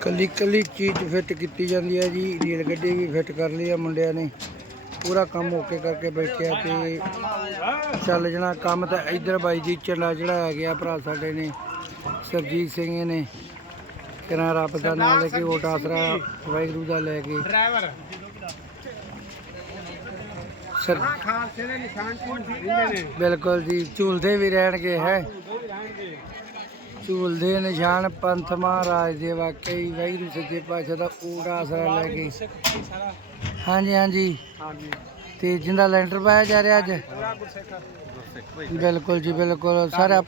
ਕੱਲੀ ਕੱਲੀ ਚੀਜ਼ ਫਿੱਟ ਕੀਤੀ ਜਾਂਦੀ ਹੈ ਜੀ ਰੇਲ ਗੱਡੀ ਵੀ ਫਿੱਟ ਕਰ ਲਈ ਆ ਮੁੰਡਿਆਂ ਨੇ। ਪੂਰਾ ਕੰਮ ਓਕੇ ਕਰਕੇ ਬੈਠੇ ਆ ਤੇ ਚੱਲ ਜਣਾ ਕੰਮ ਤਾਂ ਇਧਰ ਬਾਈ ਜੀ ਚੰਡਾ ਚੜਾਇਆ ਗਿਆ ਭਰਾ ਸਾਡੇ ਨੇ ਸਰਜੀਤ ਸਿੰਘ ਨੇ। ਕਿਰਾਂ ਰੱਬ ਦਾ ਨਾਮ ਲੈ ਕੇ ਓਟ ਆਸਰਾ ਵਾਹਿਗੁਰੂ ਦਾ ਲੈ ਕੇ। ਡਰਾਈਵਰ। ਸਰ ਖਾਲਸੇ ਦੇ ਨਿਸ਼ਾਨ ਚੋਂ ਰਹਿੰਦੇ ਨੇ। ਬਿਲਕੁਲ ਜੀ ਝੂਲਦੇ ਵੀ ਰਹਿਣਗੇ ਹੈ। ਝੂਲਦੇ ਨਿਸ਼ਾਨ ਪੰਥ ਮਹਾਰਾਜ ਦੇ ਵਾਕਈ ਵਾਹਿਗੁਰੂ ਸੱਚੇ ਪਾਤਸ਼ਾਹ ਦਾ ਊਟ ਆਸਰਾ ਲੈ ਕੇ। ਹਾਂਜੀ ਹਾਂਜੀ। ਤੇ ਜਿੰਦਾ ਲੈਂਟਰ ਪਾਇਆ ਜਾ ਰਿਹਾ ਅੱਜ? ਪੂਰਾ ਬਿਲਕੁਲ ਜੀ ਬਿਲਕੁਲ। ਸਾਰਾ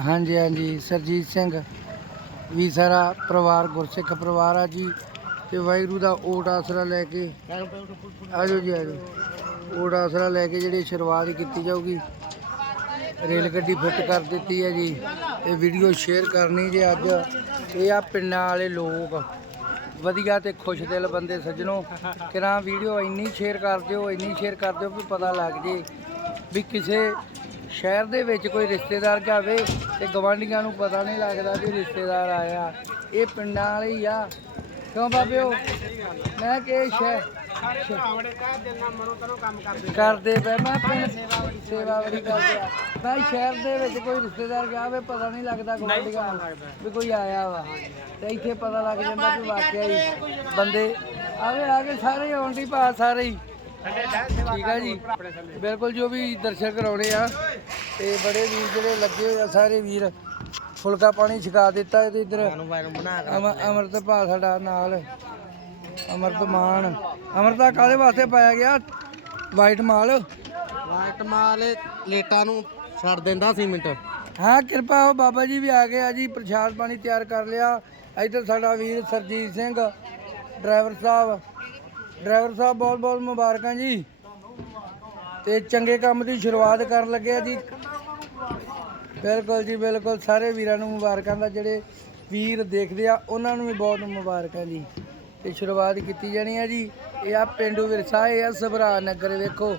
ਹਾਂਜੀ ਹਾਂਜੀ। ਸਰਜੀਤ ਸਿੰਘ ਵੀ ਸਾਰਾ ਪਰਿਵਾਰ ਗੁਰਸਿੱਖ ਪਰਿਵਾਰ ਆ ਜੀ। ਤੇ ਵਾਹਿਗੁਰੂ ਦਾ ਓਟ ਆਸਰਾ ਲੈ ਕੇ ਆਜੋ ਜੀ ਆਜੋ। ਓਟ ਆਸਰਾ ਲੈ ਕੇ ਜਿਹੜੀ ਸ਼ੁਰੂਆਤ ਕੀਤੀ ਜਾਊਗੀ। ਰੇਲ ਗੱਡੀ ਫਿੱਟ ਕਰ ਦਿੱਤੀ ਹੈ ਜੀ ਇਹ ਵੀਡੀਓ ਸ਼ੇਅਰ ਕਰਨੀ ਜੇ ਅੱਜ। ਇਹ ਆ ਪਿੰਡਾਂ ਵਾਲੇ ਲੋਕ। ਵਧੀਆ ਤੇ ਖੁਸ਼ ਦਿਲ ਬੰਦੇ ਸੱਜਣੋ। ਕਿਰਾਂ ਵੀਡੀਓ ਇੰਨੀ ਸ਼ੇਅਰ ਕਰ ਦਿਓ, ਇੰਨੀ ਸ਼ੇਅਰ ਕਰ ਦਿਓ ਵੀ ਪਤਾ ਲੱਗ ਜੇ ਵੀ ਕਿਸੇ ਸ਼ਹਿਰ ਦੇ ਵਿੱਚ ਕੋਈ ਰਿਸ਼ਤੇਦਾਰ ਜਾਵੇ ਤੇ ਗਵਾਂਢੀਆਂ ਨੂੰ ਪਤਾ ਨਹੀਂ ਲੱਗਦਾ ਵੀ ਰਿਸ਼ਤੇਦਾਰ ਆਇਆ। ਇਹ ਪਿੰਡਾਂ ਵਾਲੇ ਹੀ ਆ। ਕਿਉਂ ਬਾਬਿਓ ਮੈਂ ਕਿ ਕਹਿ ਮਨੋਂ ਕੰਮ ਕਰਦੇ ਕਰਦੇ ਪਏ ਮੈਂ ਪਿੰਡ ਸੇਵਾ ਬੜੀ ਕਰਦੇ ਆ। ਮੈਂ ਸ਼ਹਿਰ ਦੇ ਵਿੱਚ ਕੋਈ ਰਿਸ਼ਤੇਦਾਰ ਗਿਆ ਵੇ ਪਤਾ ਨਹੀਂ ਲੱਗਦਾ ਨੂੰ ਵੀ ਕੋਈ ਆਇਆ ਵਾ। ਤੇ ਇੱਥੇ ਪਤਾ ਲੱਗ ਜਾਂਦਾ ਵੀ ਵਾਕਿਆ ਹੀ ਬੰਦੇ ਆਵੇ ਆ ਕੇ ਸਾਰੇ ਆਉਣ ਦੀ ਭਾ ਸਾਰੇ ਹੀ। ਠੀਕ ਆ ਜੀ। ਬਿਲਕੁਲ ਜੋ ਵੀ ਦਰਸ਼ਨ ਕਰਾਉਣੇ ਆ ਤੇ ਬੜੇ ਵੀਰ ਜਿਹੜੇ ਲੱਗੇ ਹੋਏ ਆ ਸਾਰੇ ਵੀਰ। ਫੁਲਕਾ ਪਾਣੀ ਛਕਾ ਦਿੱਤਾ ਤੇ ਇਧਰ। ਅਮਰਤ ਭਾ ਸਾਡਾ ਨਾਲ। ਅਮਰਤ ਮਾਨ। ਅਮਰਤਾ ਕਾਦੇ ਵਾਸਤੇ ਪਾਇਆ ਗਿਆ? ਵਾਈਟ ਮਾਲ। ਵਾਈਟ ਮਾਲ ਲੇਟਾਂ ਨੂੰ ਛੱਡ ਦਿੰਦਾ ਸੀ ਮਿੰਟ ਹਾਂ ਕਿਰਪਾ ਹੋ ਬਾਬਾ ਜੀ ਵੀ ਆ ਗਏ ਆ ਜੀ ਪ੍ਰਸ਼ਾਦ ਪਾਣੀ ਤਿਆਰ ਕਰ ਲਿਆ। ਇੱਧਰ ਸਾਡਾ ਵੀਰ ਸਰਜੀਤ ਸਿੰਘ ਡਰਾਈਵਰ ਸਾਹਿਬ। ਡਰਾਈਵਰ ਸਾਹਿਬ ਬਹੁਤ ਬਹੁਤ ਮੁਬਾਰਕਾਂ ਜੀ। ਤੇ ਚੰਗੇ ਕੰਮ ਦੀ ਸ਼ੁਰੂਆਤ ਕਰਨ ਲੱਗੇ ਆ ਜੀ। ਬਿਲਕੁਲ ਜੀ, ਬਿਲਕੁਲ। ਸਾਰੇ ਵੀਰਾਂ ਨੂੰ ਮੁਬਾਰਕਾਂ ਦਾ, ਜਿਹੜੇ ਵੀਰ ਦੇਖਦੇ ਆ, ਉਹਨਾਂ ਨੂੰ ਵੀ ਬਹੁਤ ਮੁਬਾਰਕਾਂ ਜੀ। ਤੇ ਸ਼ੁਰੂਆਤ ਕੀਤੀ ਜਾਣੀ ਆ ਜੀ। ਇਹ ਆ ਪਿੰਡੂ ਵਿਰਸਾ, ਇਹ ਆ ਸਭਰਾ ਨਗਰ, ਵੇਖੋ।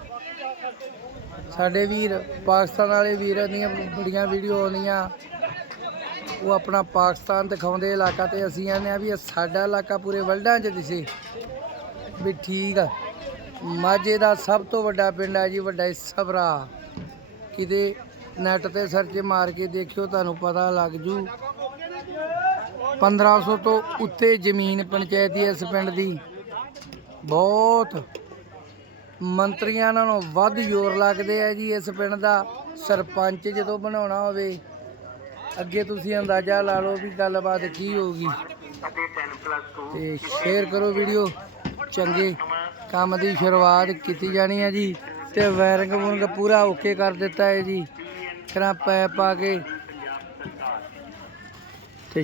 ਸਾਡੇ ਵੀਰ, ਪਾਕਿਸਤਾਨ ਵਾਲੇ ਵੀਰਾਂ ਦੀਆਂ ਬੜੀਆਂ ਵੀਡੀਓ ਆਉਂਦੀਆਂ। ਉਹ ਆਪਣਾ ਪਾਕਿਸਤਾਨ ਦਿਖਾਉਂਦੇ ਇਲਾਕਾ ਤੇ ਅਸੀਂ ਆਨੇ ਆ ਵੀ ਇਹ ਸਾਡਾ ਇਲਾਕਾ ਪੂਰੇ ਵਰਲਡਾਂ 'ਚ ਦਿਸੇ। ਵੀ ਠੀਕ ਆ। ਮਾਝੇ ਦਾ ਸਭ ਤੋਂ ਵੱਡਾ ਪਿੰਡ ਆ ਜੀ, ਵੱਡਾ ਸਭਰਾ। ਕਿਤੇ ਨੈਟ ਤੇ ਸਰਚ ਮਾਰ ਕੇ ਦੇਖਿਓ, ਤੁਹਾਨੂੰ ਪਤਾ ਲੱਗ ਜੂ। 1500 ਤੋਂ ਉੱਤੇ ਜ਼ਮੀਨ ਪੰਚਾਇਤੀ ਇਸ ਪਿੰਡ ਦੀ। ਬਹੁਤ ਮੰਤਰੀਆਂ ਨਾਲੋਂ ਵੱਧ ਜ਼ੋਰ ਲੱਗਦੇ ਆ ਜੀ ਇਸ ਪਿੰਡ ਦਾ। ਸਰਪੰਚ ਜਦੋਂ ਬਣਾਉਣਾ ਹੋਵੇ, ਅੱਗੇ ਤੁਸੀਂ ਅੰਦਾਜ਼ਾ ਲਾ ਲਓ ਵੀ ਗੱਲਬਾਤ ਕੀ ਹੋਊਗੀ। ਤੇ ਸ਼ੇਅਰ ਕਰੋ ਵੀਡੀਓ। ਚੰਗੇ ਕੰਮ ਦੀ ਸ਼ੁਰੂਆਤ ਕੀਤੀ ਜਾਣੀ ਹੈ ਜੀ। ਤੇ ਵਾਇਰਿੰਗ ਵੂਰਿੰਗ ਪੂਰਾ ਓਕੇ ਕਰ ਦਿੱਤਾ ਹੈ ਜੀ। ਕਰਾਂ ਪੈ ਪਾ ਕੇ। ਤੇ